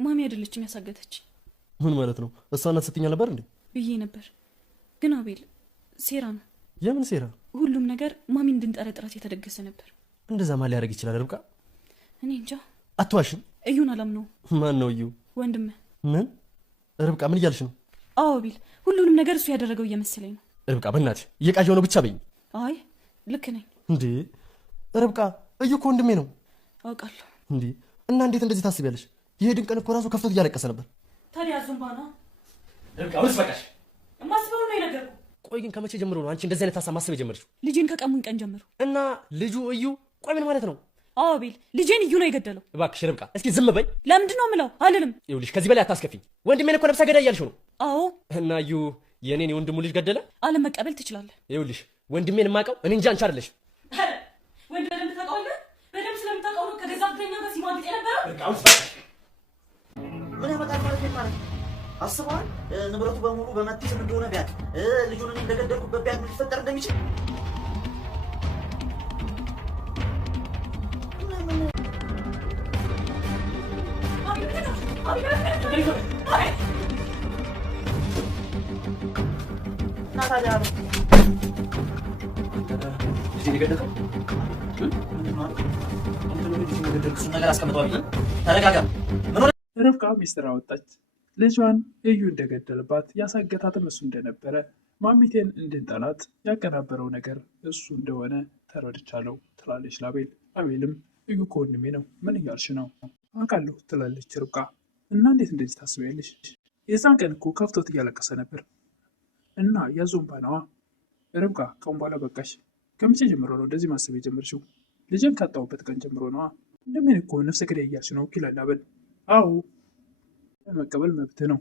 ማሚ አይደለችም ያሳገተች። ምን ማለት ነው? እሷና ስትኛ ነበር እንዴ? ብዬ ነበር። ግን አቤል ሴራ ነው። የምን ሴራ? ሁሉም ነገር ማሚ እንድንጠረጥራት የተደገሰ ነበር። እንደዛ ማን ሊያደርግ ይችላል ርብቃ? እኔ እንጃ። አትዋሽም። እዩን አላምነው። ማን ነው እዩ? ወንድም። ምን? ርብቃ ምን እያልሽ ነው? አዎ አቤል፣ ሁሉንም ነገር እሱ ያደረገው እየመሰለኝ ነው። ርብቃ በእናትሽ እየቃዠው ነው ብቻ በይኝ። አይ ልክ ነኝ። እንዴ ርብቃ እዩ እኮ ወንድሜ ነው። አውቃለሁ። እንዴ እና እንዴት እንደዚህ ታስቢያለሽ? ይሄ ድንቅ እኮ ራሱ ከፍቶት እያለቀሰ ነበር። ታዲያ ዙምባና ርብቃ ወልስ በቃሽ። ማስበው ነው የነገርኩህ። ቆይ ግን ከመቼ ጀምሮ ነው አንቺ እንደዚህ አይነት ሀሳብ ማሰብ የጀመርሽው? ልጄን ከቀሙኝ ቀን ጀምሮ። እና ልጁ እዩ? ቆይ ምን ማለት ነው? አዎ አቤል፣ ልጄን እዩ ነው የገደለው። እባክሽ ርብቃ እስኪ ዝም በይ። ለምንድን ነው የምለው? አልልም። ይኸውልሽ ከዚህ በላይ አታስከፊኝ። ወንድሜን እኮ ነፍሰ ገዳይ እያልሽው ነው። አዎ። እና እዩ የኔን የወንድሙ ልጅ ገደለ? አለመቀበል ትችላለህ። ይኸውልሽ ወንድሜን የማውቀው እኔ እንጂ አንቺ አይደለሽም። ወንድ በደንብ ታውቀዋለህ። በደንብ ስለምታውቀው ነው ከገዛ ፍቅረኛ ጋር ሲማግጥ የነበረው። ርብቃ ወልስ በቃሽ። ምን ያመጣል ማለት ነው ማለት አስበዋል። ንብረቱ በሙሉ በመቲ ስም እንደሆነ ቢያቅ ልጁን እኔ እንደገደልኩበት ቢያቅ ምን ሊፈጠር እንደሚችል ርብቃ ሚስጥር አወጣች። ልጇን እዩ እንደገደልባት ያሳገታትም እሱ እንደነበረ ማሚቴን እንድንጠላት ያቀናበረው ነገር እሱ እንደሆነ ተረድቻለሁ ትላለች ለአቤል። አቤልም እዩ ከወንድሜ ነው ምን እያልሽ ነው? አውቃለሁ ትላለች ርብቃ። እና እንዴት እንደዚህ ታስቢያለሽ? የዛን ቀን እኮ ከፍቶት እያለቀሰ ነበር እና ያዞንባ ነዋ። ርብቃ ከአሁን በኋላ በቃሽ። ከመቼ ጀምሮ ነው እንደዚህ ማሰብ የጀመርሽው? ልጅን ካጣሁበት ቀን ጀምሮ ነዋ። ወንድሜን እኮ ነፍሰ ገዳይ እያልሽ ነው ይላል አቤል። አዎ መቀበል መብት ነው።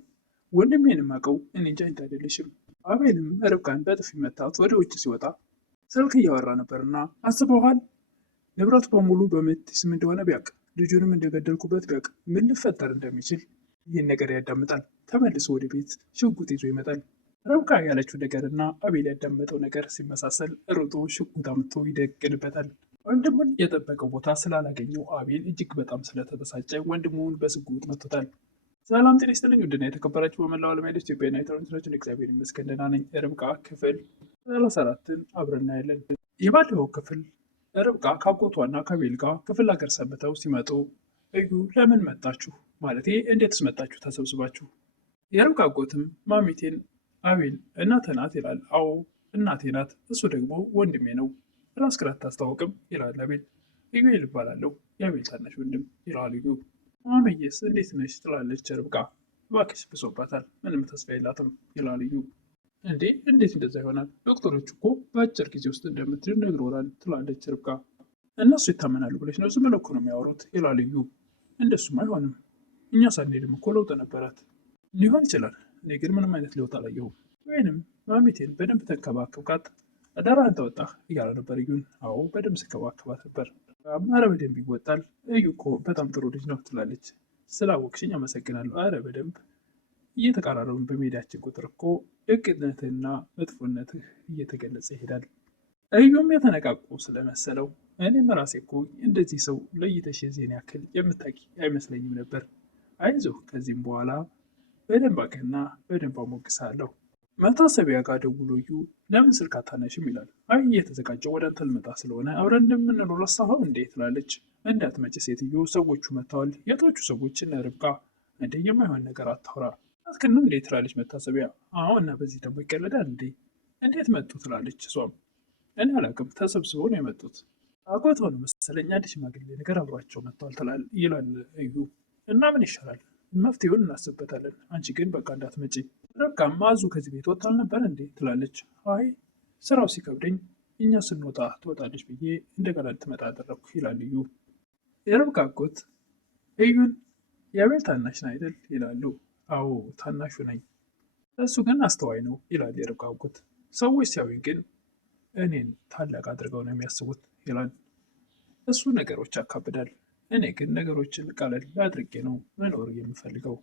ወንድሜን የማውቀው እኔ እንጂ አንቺ አይደለሽም። አቤልም ርብቃን በጥፊ መታት ወደ ውጭ ሲወጣ ስልክ እያወራ ነበርና አስበዋል። ንብረቱ በሙሉ በመቲ ስም እንደሆነ ቢያውቅ ልጁንም እንደገደልኩበት ቢያውቅ ምን ሊፈጠር እንደሚችል ይህን ነገር ያዳምጣል። ተመልሶ ወደ ቤት ሽጉጥ ይዞ ይመጣል። ርብቃ ያለችው ነገርና አቤል ያዳመጠው ነገር ሲመሳሰል ሮጦ ሽጉጥ አምጥቶ ይደቅንበታል። ወንድሙን የጠበቀው ቦታ ስላላገኘው አቤል እጅግ በጣም ስለተበሳጨ ወንድሙን በሽጉጥ መቶታል። ሰላም ጤና ይስጥልኝ ውድና የተከበራችሁ በመላው ዓለም ያላችሁ ኢትዮጵያና ኢንተርኔቶችን እግዚአብሔር ይመስገን ደህና ነኝ። ርብቃ ክፍል 34ን አብረን እናያለን። የባለፈው ክፍል ርብቃ ከአጎቷና ከአቤል ጋር ክፍል ሀገር ሰንብተው ሲመጡ እዩ ለምን መጣችሁ ማለቴ እንዴትስ መጣችሁ ተሰብስባችሁ? የርብቃ አጎትም ማሚቴን አቤል እናትህ ናት ይላል። አዎ እናቴ ናት፣ እሱ ደግሞ ወንድሜ ነው። ራስህን አታስታውቅም ይላል አቤል። ኢዩኤል እባላለሁ የአቤል ታናሽ ወንድም ይላል እዩ። ማሚዬስ እንዴት ነች ትላለች ርብቃ። እባክሽ ብሶባታል፣ ምንም ተስፋ የላትም ይላል እዩ። እንዴ እንዴት እንደዛ ይሆናል? ዶክተሮች እኮ በአጭር ጊዜ ውስጥ እንደምትድን ነግረውናል ትላለች ርብቃ። እነሱ ይታመናሉ ብለሽ ነው? ዝም ብለው እኮ ነው የሚያወሩት ይላል እዩ። እንደሱም አይሆንም፣ እኛ ሳንሄድም እኮ ለውጥ ነበራት። ሊሆን ይችላል፣ እኔ ግን ምንም አይነት ለውጥ አላየሁም። ወይንም ማሚቴን በደንብ ተንከባከብካት አደራህን ተወጣህ እያለ ነበር እዩን። አዎ በደንብ ስንከባከባት ነበር። አረ በደንብ ይወጣል፣ እዩ እኮ በጣም ጥሩ ልጅ ነው ትላለች። ስላወቅሽኝ አመሰግናለሁ። አረ በደንብ እየተቀራረብን በሜዳችን ቁጥር እኮ ድቅነትህና መጥፎነትህ እየተገለጸ ይሄዳል። እዩም የተነቃቁ ስለመሰለው እኔም ራሴ እኮ እንደዚህ ሰው ለይተሽ የዚህን ያክል የምታውቂ አይመስለኝም ነበር። አይዞህ ከዚህም በኋላ በደንብ አውቅህና በደንብ አሞግስሃለሁ። መታሰቢያ ጋር ደውሎ እዩ ለምን ስልክ አታነሽም ይላል። አይ እየተዘጋጀው ወደ አንተ ልመጣ ስለሆነ አብረን እንደምንኖር ረሳኸው እንዴ ትላለች። እንዳትመጭ ሴትዮ ሰዎቹ መጥተዋል። የቶቹ ሰዎች? እነ ርብቃ። እንዴ የማይሆን ነገር አታውራ አትክና እንዴ ትላለች መታሰቢያ። አዎ እና በዚህ ደግሞ ይቀለዳል እንዴ? እንዴት መጡ ትላለች እሷም። እኔ አላውቅም ተሰብስበው ነው የመጡት። አጎቷን መሰለኝ አንድ ሽማግሌ ነገር አብሯቸው መጥተዋል ይላል እዩ። እና ምን ይሻላል? መፍትሄውን እናስብበታለን። አንቺ ግን በቃ እንዳትመጪ። ርብቃም ማዙ ከዚህ ቤት ወጥታ አልነበር እንዴ ትላለች። አይ ስራው ሲከብደኝ እኛ ስንወጣ ትወጣለች ብዬ እንደገና ልትመጣ አደረግኩ ይላል እዩ። የርብቃ አጎት እዩን የአቤል ታናሽ ነህ አይደል ይላሉ። አዎ ታናሹ ነኝ፣ እሱ ግን አስተዋይ ነው ይላል የርብቃ አጎት። ሰዎች ሲያዩኝ ግን እኔን ታላቅ አድርገው ነው የሚያስቡት ይላል። እሱ ነገሮች ያካብዳል፣ እኔ ግን ነገሮችን ቀለል አድርጌ ነው መኖር የምፈልገው።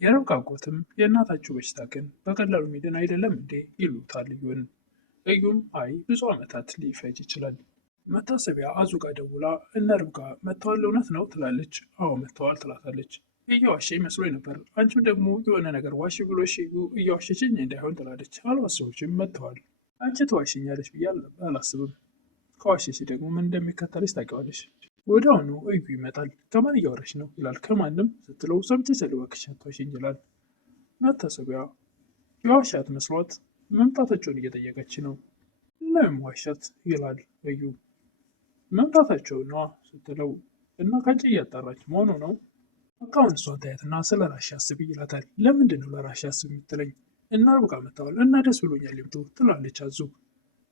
የርብቃ አጎትም የእናታችሁ በሽታ ግን በቀላሉ ሚድን አይደለም እንዴ ይሉታል እዩን። እዩም አይ ብዙ ዓመታት ሊፈጅ ይችላል። መታሰቢያ አዙ ጋር ደውላ እነ ርብቃ መጥተዋል እውነት ነው ትላለች። አዎ መጥተዋል ትላታለች። እየዋሸኝ መስሎኝ ነበር። አንቺም ደግሞ የሆነ ነገር ዋሽ ብሎሽ እየዋሸችኝ እንዳይሆን ትላለች። አልባ ሰዎችም መጥተዋል። አንቺ ትዋሽኛለች ብዬ አላስብም። ከዋሸች ደግሞ ምን እንደሚከተልሽ ታውቂዋለሽ። ወዲያውኑ እዩ ይመጣል። ከማን እያወራሽ ነው ይላል። ከማንም ስትለው ሰምቼ እባክሽ አትዋሽኝ ይላል። መታሰቢያ የዋሻት መስሏት መምጣታቸውን እየጠየቀች ነው። እናም ዋሻት ይላል እዩ። መምጣታቸው ነዋ ስትለው እና ከአንቺ እያጣራች መሆኑ ነው። አሁን እሷን ታያትና ስለ ራስሽ አስቢ ይላታል። ለምንድን ነው ለራስሽ አስቢ የምትለኝ? እና ርብቃ መጥተዋል እና ደስ ብሎኛል ይምጡ ትላለች አዙ።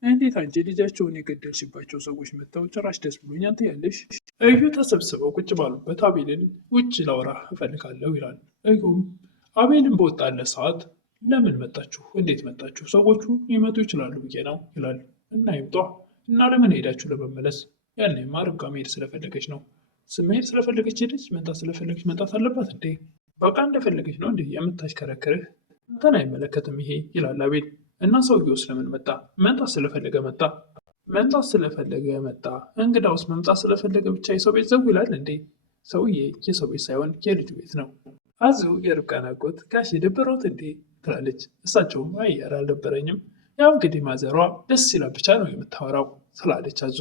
እንዴት አንቺ ልጃቸውን የገደልሽባቸው ሰዎች መጥተው ጭራሽ ደስ ብሎኛል ትያለሽ? እዩ ተሰብስበው ቁጭ ባሉበት አቤልን ውጭ ላውራ እፈልጋለሁ ይላል። እዩም አቤልን በወጣለት ሰዓት ለምን መጣችሁ? እንዴት መጣችሁ? ሰዎቹ ሊመጡ ይችላሉ ብዬ ነው ይላል። እና ይምጧ እና ለምን ሄዳችሁ ለመመለስ? ያኔማ ርብቃ መሄድ ስለፈለገች ነው። መሄድ ስለፈለገች ሄደች። መምጣት ስለፈለገች መምጣት አለባት እንዴ? በቃ እንደፈለገች ነው እንዴ የምታሽከረክርህ? አንተን አይመለከትም ይሄ ይላል አቤል። እና ሰውየው ስለምን መጣ? መምጣት ስለፈለገ መጣ። መምጣት ስለፈለገ መጣ። እንግዳውስ መምጣት ስለፈለገ ብቻ የሰው ቤት ዘው ይላል እንዴ? ሰውዬ የሰው ቤት ሳይሆን የልጁ ቤት ነው። አዙ የርብቃን አጎት ጋሽ የደበረውት እንዴ ትላለች። እሳቸውም አይ ኧረ አልደበረኝም፣ ያው እንግዲህ ማዘሯ ደስ ይላል ብቻ ነው የምታወራው ትላለች አዙ።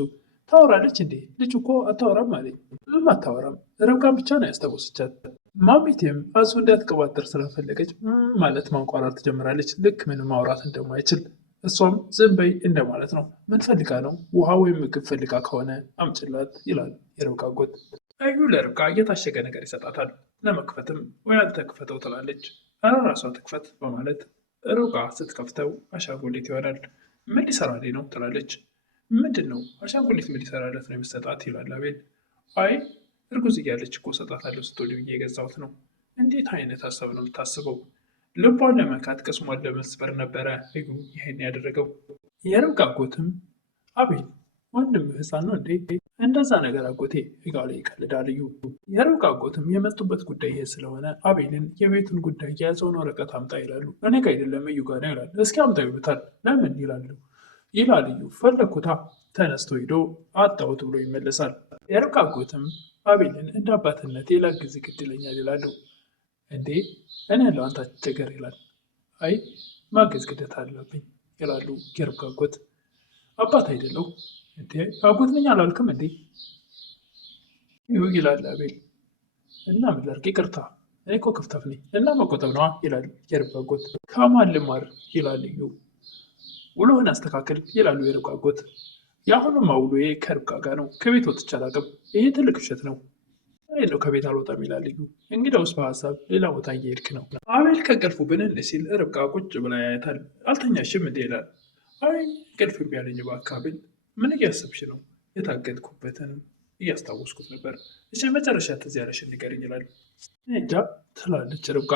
ታወራለች እንዴ? ልጅ እኮ አታወራም አለኝ። ምንም አታወራም፣ ርብቃን ብቻ ነው ያስታወሰቻት። ማሚቴም አዙ እንዳትቀባጠር ስለፈለገች ማለት ማንቋራር ትጀምራለች። ልክ ምንም ማውራት እንደማይችል እሷም ዝም በይ እንደማለት ነው። ምን ፈልጋ ነው? ውሃ ወይም ምግብ ፈልጋ ከሆነ አምጭላት ይላል የርብቃ አጎት። እዩ ለርብቃ እየታሸገ ነገር ይሰጣታል። ለመክፈትም ወይ አንተ ክፈተው ትላለች። ኧረ ራሷ ትክፈት በማለት ርብቃ ስትከፍተው አሻንጉሊት ይሆናል። ምን ሊሰራልኝ ነው ትላለች። ምንድን ነው አሻንጉሊት ምን ሊሰራለት ነው የምትሰጣት ይላል አቤል። አይ እርጉዝ እያለች እኮ ሰጣታለሁ ስትወልድ ብዬ የገዛሁት ነው። እንዴት አይነት ሀሳብ ነው የምታስበው? ልቧን ለመካት ቅስሟን ለመስበር ነበረ እዩ ይሄን ያደረገው። የርብቃ አጎትም አቤል ወንድም ህፃን ነው እንዴ? እንደዛ ነገር አጎቴ እጋው ላይ ይቀልዳል እዩ። የርብቃ አጎትም የመጡበት ጉዳይ ይሄ ስለሆነ አቤልን የቤቱን ጉዳይ የያዘውን ወረቀት አምጣ ይላሉ። እኔ ጋ አይደለም እዩ ጋር ነው ይላል። እስኪ አምጣ ይሉታል። ለምን ይላሉ። ይላል እዩ። ፈለግኩታ ተነስቶ ሂዶ አጣሁት ብሎ ይመለሳል። የርብቃ አጎትም አቤልን እንደ አባትነት ላግዝ ግድ ይለኛል ይላሉ። እንዴ እኔ ያለው አንተ አትቸገር ይላል። አይ ማገዝ ግዴታ አለብኝ ይላሉ የርብቃ አጎት። አባት አይደለው እንዴ አጎት ነኝ አላልክም እንዴ ይላል አቤል። እና ምን ላድርግ ይቅርታ እኔ እኮ ክፍታፍ ነኝ እና መቆጠብ ነዋ ይላል የርብቃ አጎት። ከማን ልማር ይላል እዩ። ውሎህን አስተካክል ይላሉ የርብቃ አጎት። የአሁኑማ ውሎዬ ከርብቃ ጋር ነው። ከቤት ወጥቼ አላውቅም። ይሄ ትልቅ ውሸት ነው። ነው ከቤት አልወጣም ይላል እዩ። እንግዲያውስ በሀሳብ ሌላ ቦታ እየሄድክ ነው። አቤል ከእንቅልፉ ብንን ሲል ርብቃ ቁጭ ብላ ያያታል። አልተኛሽም እንዴ ይላል። አይ እንቅልፍ እምቢ አለኝ እባክህ አቤል። ምን እያሰብሽ ነው? የታገድኩበትን እያስታወስኩት ነበር። እሺ መጨረሻ ትዝ ያለሽን ንገሪኝ ይላል። እንጃ ትላለች ርብቃ።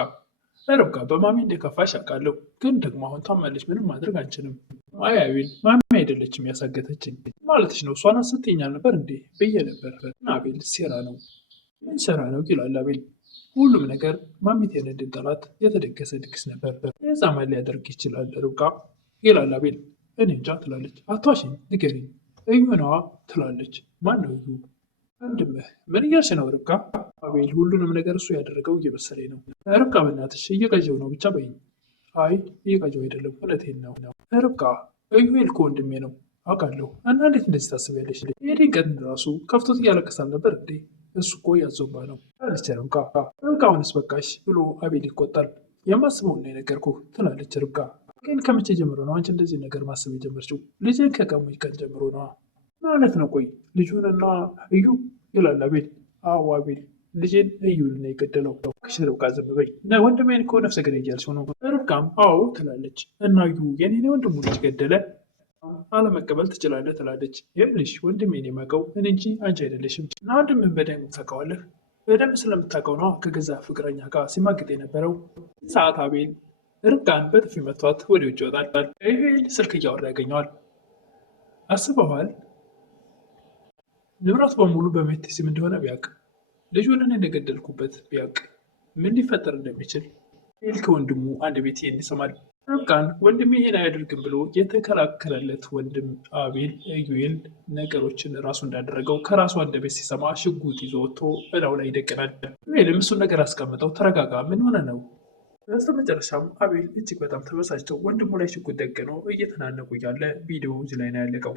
ርብቃ በማሚ እንደከፋሽ አውቃለሁ፣ ግን ደግሞ አሁን ታማለች፣ ምንም ማድረግ አንችልም። አይ አቤል ማሚ አይደለችም ያሳገተችኝ ማለትሽ ነው። እሷን ስትይኛል ነበር እንዴ ብዬ ነበር። እና አቤል ሴራ ነው። ምን ሴራ ነው ይላል አቤል። ሁሉም ነገር ማሚቴን እንድንጠላት የተደገሰ ድግስ ነበር። የዛ ማን ሊያደርግ ይችላል ርብቃ ይላል አቤል። እኔ እንጃ ትላለች። አቷሽኝ ንገሪኝ። እዩ ነዋ ትላለች። ማን ነው እዩ? ወንድምህ። ምን እያልሽ ነው ርብቃ? አቤል ሁሉንም ነገር እሱ ያደረገው እየመሰለኝ ነው። ርብቃ በእናትሽ እየቀጀው ነው ብቻ በይኝ። አይ እየቀጀው አይደለም እውነቴን ነው። ርብቃ ኢዩኤል እኮ ወንድሜ ነው አውቃለሁ። እና እንዴት እንደዚህ ታስቢያለሽ? የኔን ቀን ራሱ ከፍቶት እያለቀሳል ነበር እንዴ? እሱ እኮ ያዞባ ነው አለች ርብቃ። ርብቃ አሁንስ በቃሽ ብሎ አቤል ይቆጣል። የማስበውን ነው የነገርኩህ ትላለች ርብቃ። ግን ከመቼ ጀምሮ ነው አንቺ እንደዚህ ነገር ማሰብ የጀመርችው? ልጅን ከቀሙኝ ቀን ጀምሮ ነዋ ማለት ነው። ቆይ ልጁንና እዩ ይላል አቤል። አዎ አቤል ልጄን እዩን ነው የገደለው። እባክሽ ርብቃ ዝም በይ። ወንድሜን እኮ ነፍሰ ገዳይ እያልሽው ነው። ርብቃም አዎ ትላለች። እና እዩ የኔን ወንድሙ ልጅ ገደለ? አለመቀበል ትችላለህ ትላለች። ይኸውልሽ ወንድሜን የማውቀው እኔ እንጂ አንቺ አይደለሽም። እና ወንድምህን በደንብ ታውቀዋለህ። በደንብ ስለምታውቀው ነው ከገዛ ፍቅረኛ ጋር ሲማግጥ የነበረው። ሰዓት አቤል ርብቃን በጥፊ መቷት ወደ ውጭ ይወጣል። ኢዩኤል ስልክ እያወራ ያገኘዋል። አስበዋል ንብረት በሙሉ በሜቴ ስም እንደሆነ ቢያውቅ፣ ልጁን እኔ እንደገደልኩበት ቢያውቅ ምን ሊፈጠር እንደሚችል ኢዩኤል ከወንድሙ አንድ ቤት ይሰማል። ርብቃን ወንድሜ ይሄን አያደርግም ብሎ የተከራከረለት ወንድም አቤል ኢዩኤል ነገሮችን ራሱ እንዳደረገው ከራሱ አንደበት ሲሰማ ሽጉጥ ይዞ ወጥቶ እላው ላይ ይደቅናል። ኢዩኤልም እሱን ነገር አስቀምጠው ተረጋጋ፣ ምን ሆነ ነው? በስተመጨረሻም አቤል እጅግ በጣም ተበሳጭተው ወንድሙ ላይ ሽጉጥ ደቅነው እየተናነቁ እያለ ቪዲዮ እዚህ ላይ ነው ያለቀው።